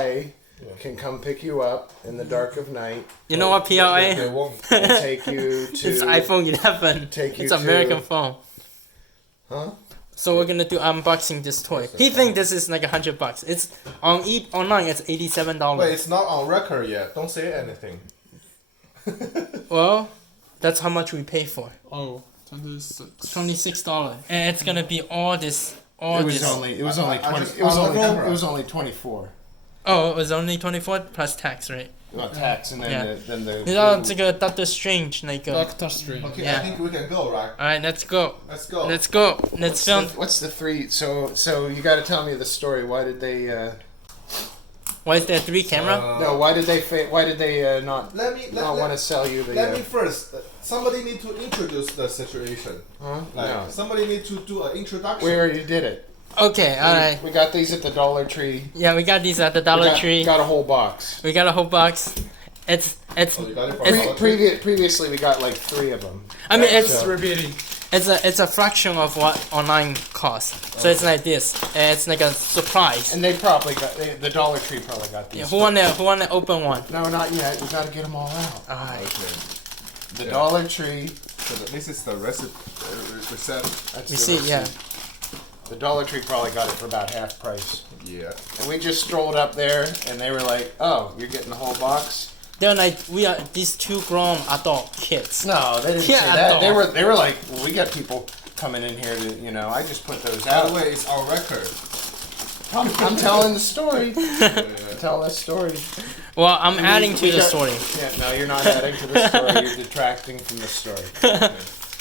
PLA can come pick you up in the dark of night. You know what PLA? They won't. And take you to... It's iPhone 11. It's American phone. Huh? So we're gonna do unboxing this toy. He think this is like $100. It's on online. It's $87. Wait, it's not on record yet. Don't say anything. Well, that's how much we pay for. Oh, 26. $26, and it's gonna be all this. It was only 24. Oh, it was only 24 plus tax, right? Well, tax and then the 你知道这个 Doctor Strange 那个 Doctor Strange. Okay, Yeah. I think we can go, right? Alright, let's go. Let's go. Let's go. Let's film. What's the three? So you got to tell me the story. Why did they? Why is there 3 camera? No, why did they? Why did they not? Let me want to sell you the? Let me first. Somebody need to introduce the situation. Huh? Like No. somebody need to do an introduction. We already did it. Okay, alright. We got these at the Dollar Tree. Yeah, we got these at the Dollar Tree. Got a whole box. We got a whole box. It's Oh, you got it from Dollar Tree? Previously we got like 3 of them. I mean It's repeating. it's a fraction of what online costs. So it's like this. It's like a surprise. And they probably got the Dollar Tree probably got these. Yeah, who wanna open one? No, not yet. We got to get them all out. Alright. Okay. The Yeah. Dollar Tree. So this is the recipe. Receipt. That's We the see, yeah. receipt. The Dollar Tree probably got it for about half price. Yeah. And we just strolled up there, and they were like, "Oh, you're getting the whole box." They're like we are these 2 grown adult kids. No, they didn't Yeah, say that. I know. They were like, well, "We got people coming in here to, you know." I just put those By out. the way, it's on record. I'm telling the story. Yeah. Tell that story. Well, I'm adding to We the got- story. Yeah, no, you're not adding to the story. You're detracting from the story.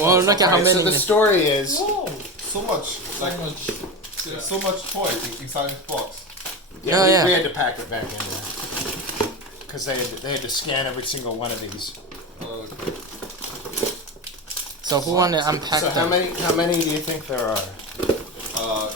Well, look at how Alright, many. so the story is. Whoa, so much, like so much toys inside this box. Yeah, Oh, we, yeah. we had to pack it back in there because they had to scan every single one of these. Okay. So who wanna unpack So them? how many do you think there are?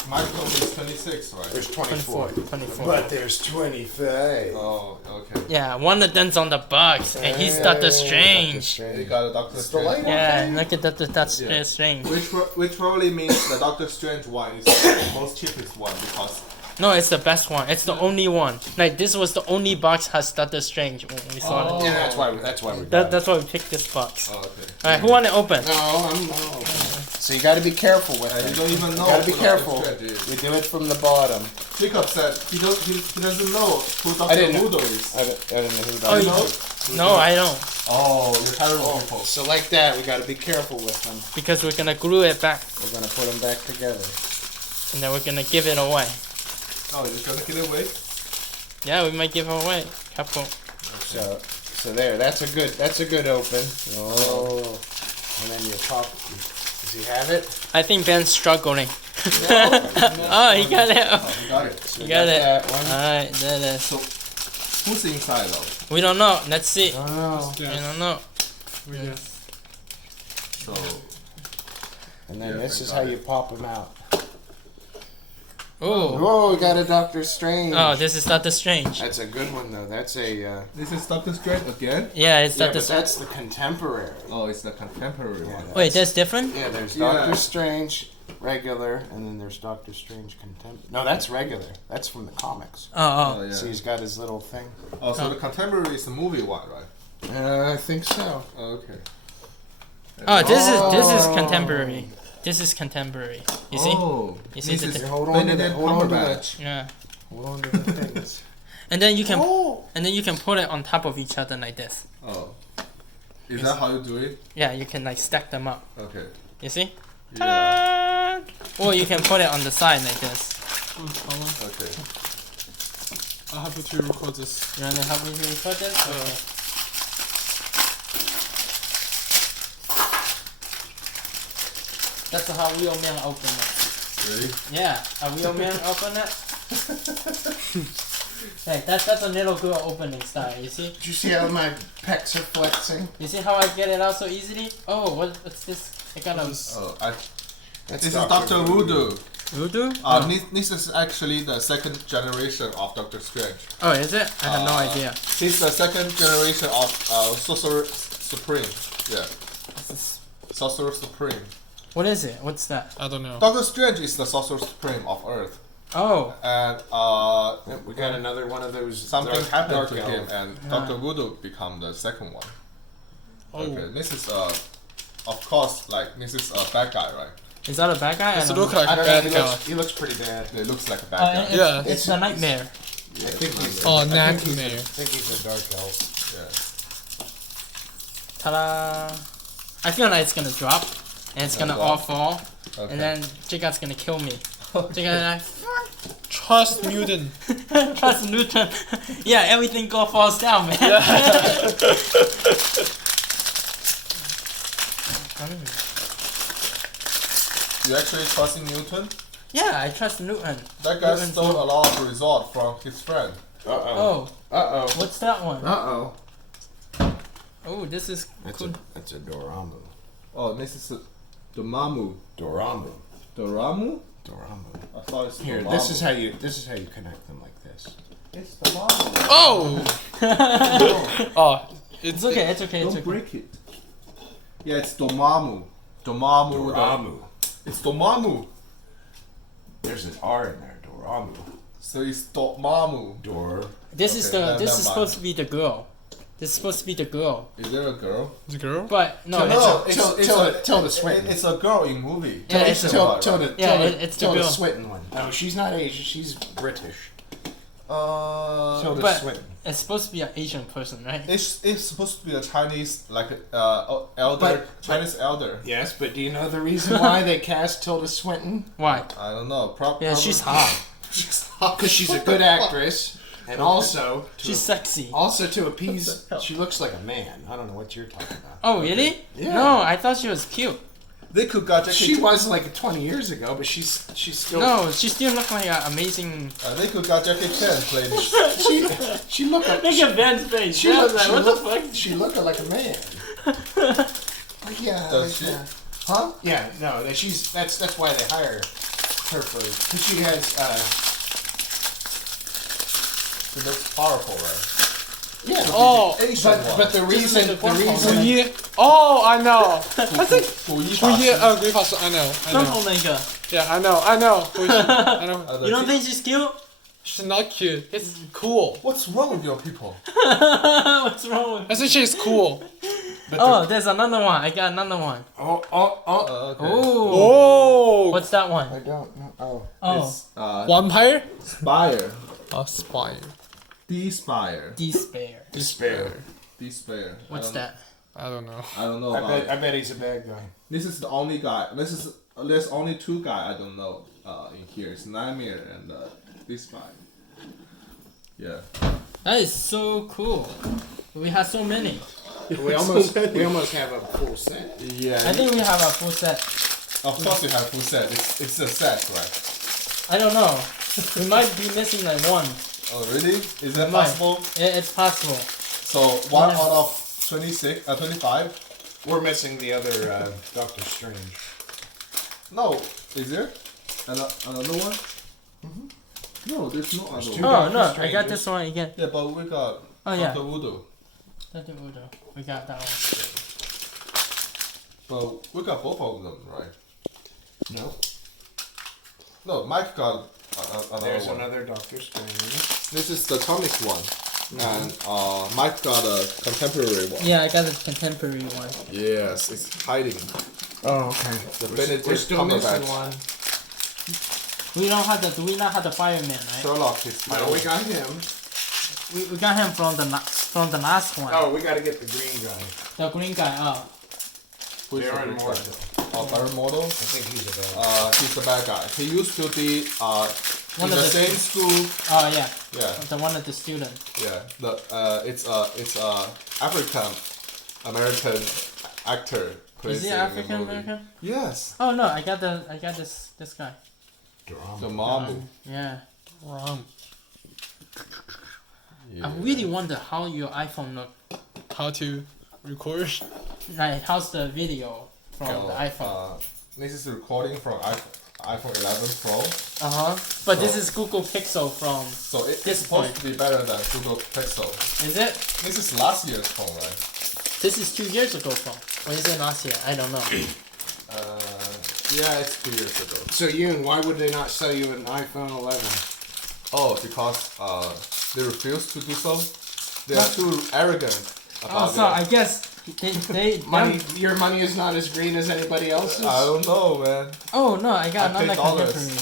My code is 26, right? There's 24. 24. But there's 25. Oh, okay. Yeah, one of them's on the box, and he's Doctor Strange. They got a Doctor It's the light Strange. Yeah, look at that. That's Yeah. Strange. Which probably means the Doctor Strange one is the most cheapest one because No, it's the best one. It's the only one. Like this was the only box has Doctor Strange when we saw it. Yeah, that's why we got it. That's why we picked this box. oh, okay. Alright, who wanna open? No, I'm no. So you got to be careful with And you it. don't even know. You got to be who careful. Doctor Strange is. You do it from the bottom. Jacob said he doesn't know who I Doctor didn't know. Voodoo is. I don't know who Oh, that you is. know? No, I don't. Oh, you're terrible people. So like that, we got to be careful with them. Because we're gonna glue it back, We're gonna put them back together. and then we're gonna give it away. Oh, you're gonna get away? Yeah, we might give it away. Couple. So there. That's a good open. Oh, and then you pop. Does he have it? I think Ben's struggling. No. Oh, he got it. Oh, you got it. So You we got it. That one. Alright, there it is. So, who's inside though? We don't know. Let's see. Oh. We don't know. So, And then Yes, this I is got how it. you pop them out. Oh. Whoa, we got a Doctor Strange. Oh, this is Doctor Strange. That's a good one though. That's a. this is Doctor Strange again? Yeah, it's Yeah, Doctor but Strange. that's the contemporary. Oh, it's the contemporary one. Wait, that's different? Yeah, there's Yeah. Doctor Strange regular, and then there's Doctor Strange No, that's regular. That's from the comics. Oh, Oh, yeah. See, he's got his little thing. Oh, so the contemporary is the movie one, right? I think so. Oh, okay. oh. This is Oh. contemporary. This is contemporary. You see? Oh, You see this the- is Hold on to Benedict that. Hold on to Cumberbatch. Yeah. Hold on to the things. And then you can Oh. put it on top of each other like this. Oh. Is that how you do it? Yeah, you can like stack them up. Okay. You see? Yeah. Ta-da! Or you can put it on the side like this. Okay. I have to record this. You wanna help me to record this? Okay. That's how real men open it. Ready? Yeah, a real man open it. Hey, that's a little girl opening style. You see? Did you see how my pecs are flexing? You see how I get it out so easily? Oh, what's this? I got a Oh, That's this is Doctor Voodoo. voodoo. This is actually the second generation of Doctor Strange. Oh, is it? I have no idea. He's the second generation of Sorcerer Supreme. Yeah. This is- Sorcerer Supreme. What is it? What's that? I don't know. Doctor Strange is the Sorcerer Supreme of Earth. Oh. And We got another one of those. something dark- happened dark to elf. him, and Dr. Voodoo become the second one. Oh. Okay, this is of course, like this is a bad guy, right? Is that a bad guy? Does I it don't look know. like I a don't know. bad He guy? looks pretty bad. It looks like a Oh, bad guy. it's, Yeah. it's the nightmare. I think he's. Oh, I think he's a- nightmare. I think he's a dark elf. Yeah. Ta-da! I feel like it's gonna drop, and it's gonna drop. all fall, Okay. and then Jigga's gonna kill me. Jigga, Trust mutant. trust Newton. Yeah, everything falls down, man. You actually trust in Newton? Yeah, I trust Newton. That guy Newton's stole not- a lot of resort from his friend. Oh, Uh what's that one? oh. Oh, this is cool. That's a Doramu. Oh, this is Dormammu. Doramu. Doramu? Doramu. I thought it's Here, Dormammu. this is how you connect them like this. It's Dormammu. Oh! Oh, It's okay, it's okay, it's Don't okay. break it. Yeah, it's Dormammu. Dormammu. Doramu. It's Dormammu. There's an R in there. Doramu. So it's Dormammu. Door. This is Okay, the then this never is mind. supposed to be the girl. This is supposed to be the girl. Is there a girl? it's a girl? But no, No, it's Tilda Swinton. It's a girl in movie. Yeah, it's a- Tilda Yeah, it's the Tilda girl. Swinton one. No, she's not Asian. She's British. Tilda But- Swinton. it's supposed to be an Asian person, right? It's supposed to be a Chinese elder But- Chinese elder. Yes, but do you know the reason why they cast Tilda Swinton? Why? I don't know. Yeah, she's hot. Because she's a good actress, and also She's sexy. to appease. She looks like a man. I don't know what you're talking about. Oh, really? Yeah. No, I thought she was cute. They could got Jackie. She was like 20 years ago, but she's still. No, she still look like an amazing. They could got Jackie Chan playing this. She looked like Look at Ben's face. she I was looked, like, she what the looked, fuck? she looked like a man. But yeah. Does she? Huh? Yeah. No. That's why they hire her for. Because she has. She looks powerful, right? Yeah. Oh, Asian But the reason like the the reason 古一 Oh, I know. I think 古一古一法师。鬼法师 I know. I 张 know. 头那个 Yeah, I know. I know. 古一 I know. You don't think she's cute? She's not cute. It's cool. What's wrong with your people? What's wrong with? I think she's cool. Oh, there's another one. I got another one. Oh. Okay. Oh. Oh, What's that one? I don't know. Oh. Oh, It's vampire? Spire. Spire. Despire. despair. Despair. Despair. What's that? I don't know. I don't know I about bet he's a bad guy. This is the only guy. There's only two guy I don't know in here. It's Nightmare and Despire. Yeah. That is so cool. We have so many. We almost have a full set. Yeah. I think we have a full set. Of course you have full set. It's a set, right? I don't know. We might be missing like one. Oh really? Is that Might. possible? It's possible. So one Yeah. out of 25? We're missing the other Doctor Strange. No. Is there? Another one? No, there's no other two. one. Oh no, Doctor I got Stranges. this one again. Yeah, but we got Oh yeah, Dr. Voodoo. Dr. Udo. We got that one. But we got both of them, right? No. No, Mike got another There's one. another Doctor Strange. This is the comic one. And Mike got a contemporary one. Yeah, I got a contemporary one. Yes, it's hiding. Oh, okay. The Benedict We're still missing Cumberbatch. one. Do we not have the fireman, right? Sherlock is No, we got him. We got him from the last one. Oh, we gotta get the green guy. The green guy. Oh. Who's the Baron big Mordo. guy? Oh, Baron Mordo? I think he's a bad. He's the bad guy. He used to be One in of the the- same school. Oh yeah. Yeah, The one of the student. yeah. It's African American actor. plays Is he in the African movie. American? Yes. Oh no, I got this guy. The mom. Yeah. Rum. I really wonder how your iPhone look. How to record? Like how's the video from the iPhone? This is recording from iPhone 11 Pro. But this is Google Pixel from. So it's This supposed point. to be better than Google Pixel. Is it? This is last year's phone, right? This is 2 years ago from. Or is it last year? I don't know. Yeah, it's 2 years ago. So Yoon, why would they not sell you an iPhone 11? Oh, because they refuse to do so. They're too arrogant about So it. I guess they Money, your money is not as green as anybody else's. I don't know, man. Oh no, I got I another paid dollars. contemporary.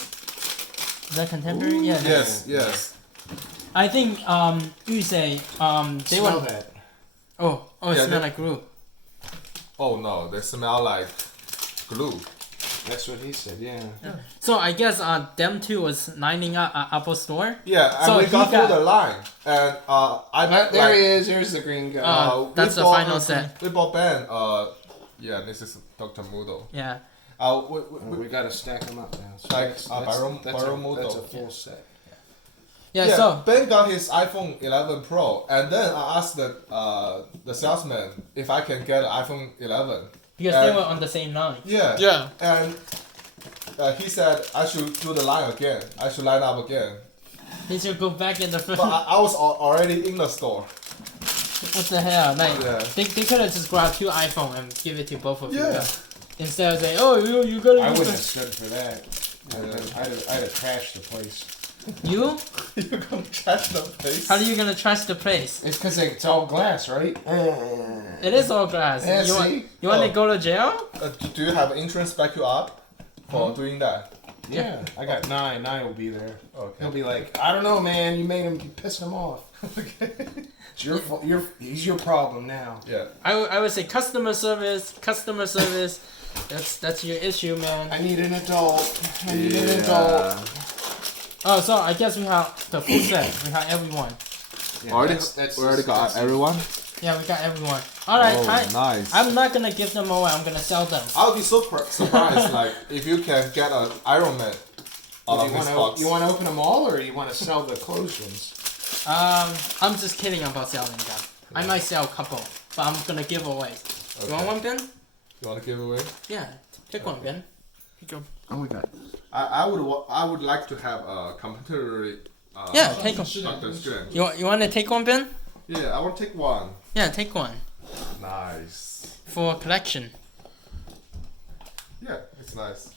Is that contemporary? Yeah. Yes. I think you say they Smell want. that. Oh, it Yeah, smells like glue. Oh no, they smell like glue. That's what he said. Yeah. So I guess them two was lining up at Apple Store. Yeah, and So we he got got- through the line, and There he is. Here's the green guy. Oh, we that's the bought- final set. We bought Ben. Yeah, this is Dr. Moodle. Yeah. We gotta stack them up now. So Like, that's Baromoto. that's a full set. Yeah. So Ben got his iPhone 11 Pro, and then I asked the salesman if I can get an iPhone 11. because they were on the same line. Yeah. Yeah. And he said I should do the line again. I should line up again. They should go back in the front. But I was already in the store. What the hell? Like Yeah. they could have just grabbed 2 iPhone and give it to both of you. Yeah. Guys. Instead of saying, oh you gotta I use wouldn't have the- stood for that. I'd have trashed the place. You? You're gonna trash the place. How are you gonna trash the place? It's because it's all glass, right? It is all glass. Yeah, you want see? you want to Oh. go to jail? Do you have insurance back you up for doing that? Yeah, I got 9. 9 will be there. Okay. He'll be like, I don't know, man. You made him, you pissed him off. Okay. It's your fault. He's your problem now. Yeah. I would say customer service. That's your issue, man. I need an adult. I need an adult. Oh, so I guess we have the full set. We have everyone. Yeah, Already, that's we already got that's- everyone. Yeah, we got everyone. All right, Nice. I'm not gonna give them away. I'm gonna sell them. I'll be surprised, like if you can get an Iron Man out of this box. You want to open them all, or you want to sell the closed ones? I'm just kidding about selling them. I might sell a couple, but I'm gonna give away. You want one, Ben? You want to give away? Yeah, pick one, Ben. Oh, we got. I would like to have a complimentary. Yeah, take one. Doctor Strange. You want to take one, Ben? Yeah, I want to take one. Yeah, take one Nice. for collection. Yeah, it's nice.